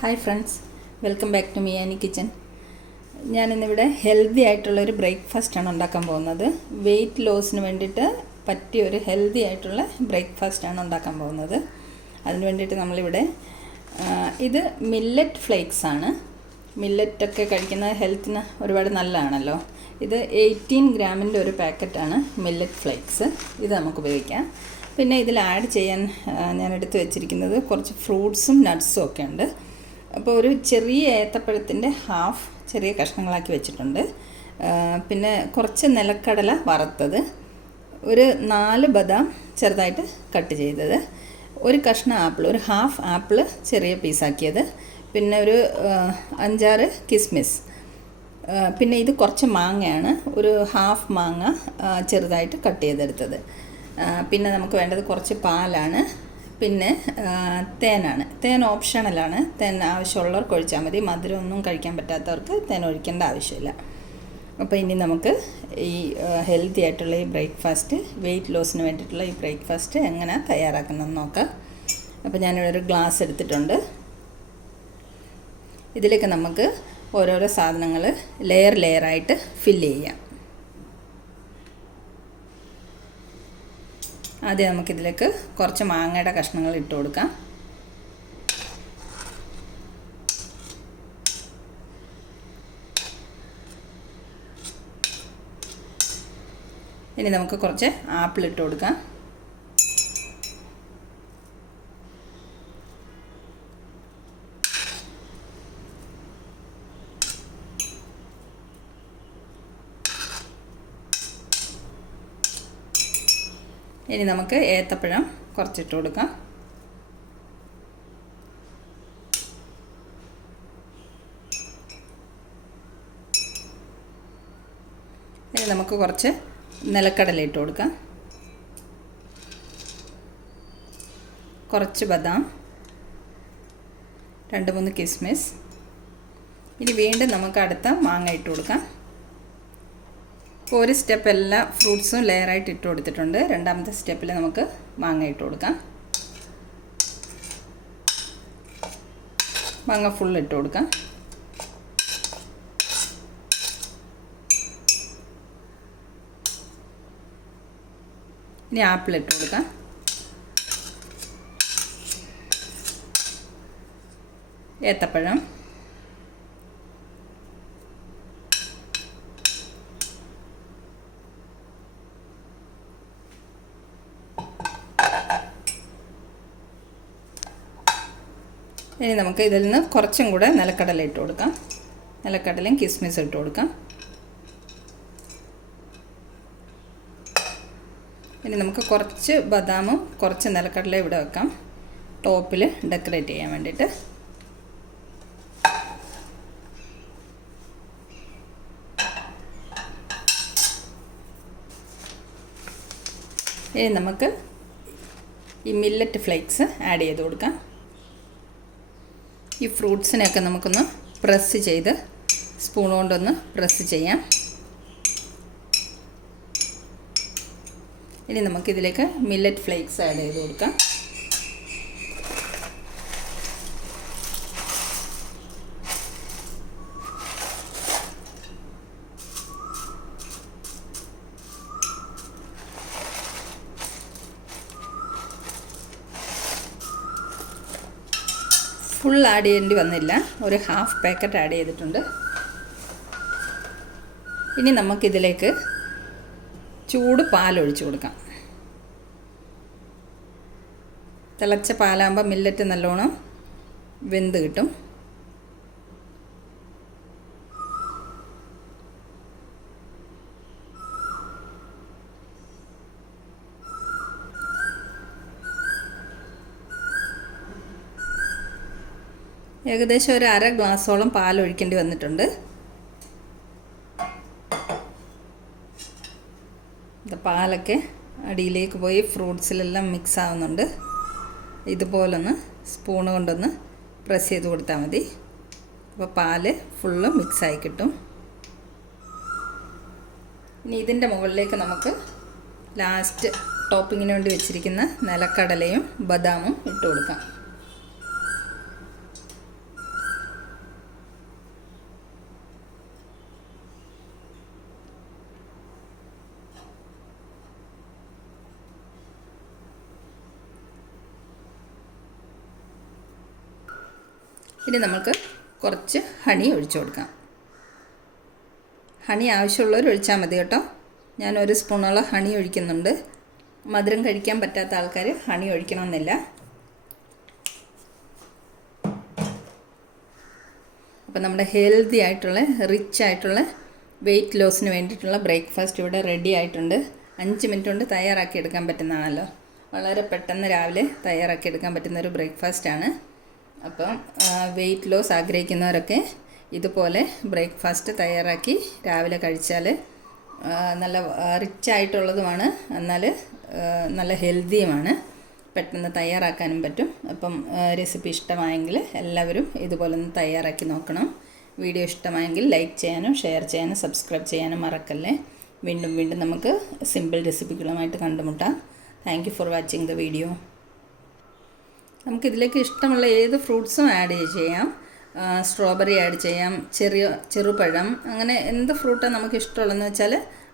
Hi friends, welcome back to Miyani kitchen. ഞാനിന്നിവിടെ healthy ആയിട്ടുള്ളൊരു ബ്രേക്ക്ഫാസ്റ്റാണ് ഉണ്ടാക്കാൻ പോകുന്നത്. വെയിറ്റ് ലോസിന് വേണ്ടിയിട്ട് പറ്റിയൊരു ഹെൽത്തി ആയിട്ടുള്ള ബ്രേക്ക്ഫാസ്റ്റാണ് ഉണ്ടാക്കാൻ പോകുന്നത്. അതിന് വേണ്ടിയിട്ട് നമ്മളിവിടെ ഇത് മില്ലറ്റ് ഫ്ലേക്സ് ആണ്. മില്ലറ്റൊക്കെ കഴിക്കുന്നത് ഹെൽത്തിന് ഒരുപാട് നല്ലതാണല്ലോ. ഇത് 18 ഗ്രാമിൻ്റെ ഒരു പാക്കറ്റാണ് മില്ലറ്റ് ഫ്ലേക്സ്. ഇത് നമുക്ക് ഉപയോഗിക്കാം. പിന്നെ ഇതിൽ ആഡ് ചെയ്യാൻ ഞാൻ എടുത്ത് വെച്ചിരിക്കുന്നത് കുറച്ച് ഫ്രൂട്ട്സും നട്ട്സും ഒക്കെ ഉണ്ട്. അപ്പോൾ ഒരു ചെറിയ ഏത്തപ്പഴത്തിൻ്റെ ഹാഫ് ചെറിയ കഷ്ണങ്ങളാക്കി വെച്ചിട്ടുണ്ട്. പിന്നെ കുറച്ച് നിലക്കടല വറുത്തത്, ഒരു 4 ബദാം ചെറുതായിട്ട് കട്ട് ചെയ്തത്, ഒരു കഷ്ണം ആപ്പിൾ, ഒരു ഹാഫ് ആപ്പിൾ ചെറിയ പീസാക്കിയത്, പിന്നെ ഒരു 5-6 കിസ്മിസ്, പിന്നെ ഇത് കുറച്ച് മാങ്ങയാണ്, ഒരു ഹാഫ് മാങ്ങ ചെറുതായിട്ട് കട്ട് ചെയ്തെടുത്തത്. പിന്നെ നമുക്ക് വേണ്ടത് കുറച്ച് പാലാണ്, പിന്നെ തേനാണ്. തേൻ ഓപ്ഷണലാണ്. തേൻ ആവശ്യമുള്ളവർക്ക് ഒഴിച്ചാൽ മതി. മധുരമൊന്നും കഴിക്കാൻ പറ്റാത്തവർക്ക് തേൻ ഒഴിക്കേണ്ട ആവശ്യമില്ല. അപ്പോൾ ഇനി നമുക്ക് ഈ ഹെൽത്തി ആയിട്ടുള്ള ഈ ബ്രേക്ക്ഫാസ്റ്റ്, വെയിറ്റ് ലോസിന് വേണ്ടിയിട്ടുള്ള ഈ ബ്രേക്ക്ഫാസ്റ്റ് എങ്ങനെ തയ്യാറാക്കുന്നതെന്ന് നോക്കാം. അപ്പോൾ ഞാനിവിടെ ഒരു ഗ്ലാസ് എടുത്തിട്ടുണ്ട്. ഇതിലേക്ക് നമുക്ക് ഓരോരോ സാധനങ്ങൾ ലെയറായിട്ട് ഫില്ല് ചെയ്യാം. ആദ്യം നമുക്കിതിലേക്ക് കുറച്ച് മാങ്ങയുടെ കഷ്ണങ്ങൾ ഇട്ട് കൊടുക്കാം. ഇനി നമുക്ക് കുറച്ച് ആപ്പിൾ ഇട്ട് കൊടുക്കാം. ഇനി നമുക്ക് ഏത്തപ്പഴം കുറച്ചിട്ട് കൊടുക്കാം. ഇനി നമുക്ക് കുറച്ച് നിലക്കടല ഇട്ട് കൊടുക്കാം. കുറച്ച് ബദാം, 2-3 കിസ്മിസ്. ഇനി വീണ്ടും നമുക്ക് അടുത്ത മാങ്ങ ഇട്ട് കൊടുക്കാം. ഒരു സ്റ്റെപ്പ് എല്ലാ ഫ്രൂട്ട്സും ലെയറായിട്ട് ഇട്ട് കൊടുത്തിട്ടുണ്ട്. രണ്ടാമത്തെ സ്റ്റെപ്പിൽ നമുക്ക് മാങ്ങ ഇട്ട് കൊടുക്കാം. മാങ്ങ ഫുൾ ഇട്ട് കൊടുക്കാം. ഇനി ആപ്പിൾ ഇട്ട് കൊടുക്കാം. ഏത്തപ്പഴം, ഇനി നമുക്ക് ഇതിൽ നിന്ന് കുറച്ചും കൂടെ നിലക്കടല ഇട്ട് കൊടുക്കാം. നിലക്കടലയും കിസ്മിസും ഇട്ട് കൊടുക്കാം. ഇനി നമുക്ക് കുറച്ച് ബദാമും കുറച്ച് നിലക്കടലയും ഇവിടെ വെക്കാം, ടോപ്പിൽ ഡെക്കറേറ്റ് ചെയ്യാൻ വേണ്ടിയിട്ട്. ഇനി നമുക്ക് ഈ മില്ലറ്റ് ഫ്ലേക്സ് ആഡ് ചെയ്ത് കൊടുക്കാം. ഈ ഫ്രൂട്ട്സിനെയൊക്കെ നമുക്കൊന്ന് പ്രസ് ചെയ്ത് സ്പൂൺ കൊണ്ടൊന്ന് പ്രസ് ചെയ്യാം. ഇനി നമുക്കിതിലേക്ക് മില്ലറ്റ് ഫ്ലേക്സ് ആഡ് ചെയ്ത് കൊടുക്കാം. ഫുൾ ആഡ് ചെയ്യേണ്ടി വന്നില്ല, ഒരു ഹാഫ് പാക്കറ്റ് ആഡ് ചെയ്തിട്ടുണ്ട്. ഇനി നമുക്കിതിലേക്ക് ചൂട് പാലൊഴിച്ച് കൊടുക്കാം. തിളച്ച പാലാകുമ്പോൾ മില്ലറ്റ് നല്ലോണം വെന്ത് കിട്ടും. ഏകദേശം ഒരു 1/2 ഗ്ലാസോളം പാൽ ഒഴിക്കേണ്ടി വന്നിട്ടുണ്ട്. പാലൊക്കെ അടിയിലേക്ക് പോയി ഫ്രൂട്ട്സിലെല്ലാം മിക്സ് ആവുന്നുണ്ട്. ഇതുപോലൊന്ന് സ്പൂണ് കൊണ്ടൊന്ന് പ്രസ് ചെയ്ത് കൊടുത്താൽ മതി. അപ്പോൾ പാല് ഫുള്ള് മിക്സായി കിട്ടും. ഇനി ഇതിൻ്റെ മുകളിലേക്ക് നമുക്ക് ലാസ്റ്റ് ടോപ്പിങ്ങിന് വേണ്ടി വെച്ചിരിക്കുന്ന നിലക്കടലയും ബദാമും ഇട്ട് കൊടുക്കാം. ഇനി നമുക്ക് കുറച്ച് ഹണി ഒഴിച്ചു കൊടുക്കാം. ഹണി ആവശ്യമുള്ളവർ ഒഴിച്ചാൽ മതി കേട്ടോ. ഞാൻ 1 സ്പൂണോളം ഹണി ഒഴിക്കുന്നുണ്ട്. മധുരം കഴിക്കാൻ പറ്റാത്ത ആൾക്കാർ ഹണി ഒഴിക്കണമെന്നില്ല. അപ്പോൾ നമ്മുടെ ഹെൽത്തി ആയിട്ടുള്ള റിച്ച് ആയിട്ടുള്ള വെയിറ്റ് ലോസിന് വേണ്ടിയിട്ടുള്ള ബ്രേക്ക്ഫാസ്റ്റ് ഇവിടെ റെഡി ആയിട്ടുണ്ട്. 5 മിനിറ്റ് കൊണ്ട് തയ്യാറാക്കി എടുക്കാൻ പറ്റുന്നതാണല്ലോ. വളരെ പെട്ടെന്ന് രാവിലെ തയ്യാറാക്കി എടുക്കാൻ പറ്റുന്നൊരു ബ്രേക്ക്ഫാസ്റ്റാണ്. അപ്പം വെയിറ്റ് ലോസ് ആഗ്രഹിക്കുന്നവരൊക്കെ ഇതുപോലെ ബ്രേക്ക്ഫാസ്റ്റ് തയ്യാറാക്കി രാവിലെ കഴിച്ചാൽ നല്ല റിച്ച് ആയിട്ടുള്ളതുമാണ്, എന്നാൽ നല്ല ഹെൽത്തിയുമാണ്. പെട്ടെന്ന് തയ്യാറാക്കാനും പറ്റും. അപ്പം റെസിപ്പി ഇഷ്ടമായെങ്കിൽ എല്ലാവരും ഇതുപോലെ ഒന്ന് തയ്യാറാക്കി നോക്കണം. വീഡിയോ ഇഷ്ടമായെങ്കിൽ ലൈക്ക് ചെയ്യാനും ഷെയർ ചെയ്യാനും സബ്സ്ക്രൈബ് ചെയ്യാനും മറക്കല്ലേ. വീണ്ടും വീണ്ടും നമുക്ക് സിമ്പിൾ റെസിപ്പികളുമായിട്ട് കണ്ടുമുട്ടാം. Thank you for watching the video. നമുക്കിതിലേക്ക് ഇഷ്ടമുള്ള ഏത് ഫ്രൂട്ട്സും ആഡ് ചെയ്യാം. സ്ട്രോബെറി ആഡ് ചെയ്യാം, ചെറുപഴം, അങ്ങനെ എന്ത് ഫ്രൂട്ടാണ് നമുക്ക് ഇഷ്ടമുള്ളതെന്ന് വെച്ചാൽ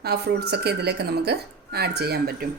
ആ ഫ്രൂട്ട്സൊക്കെ ഇതിലേക്ക് നമുക്ക് ആഡ് ചെയ്യാൻ പറ്റും.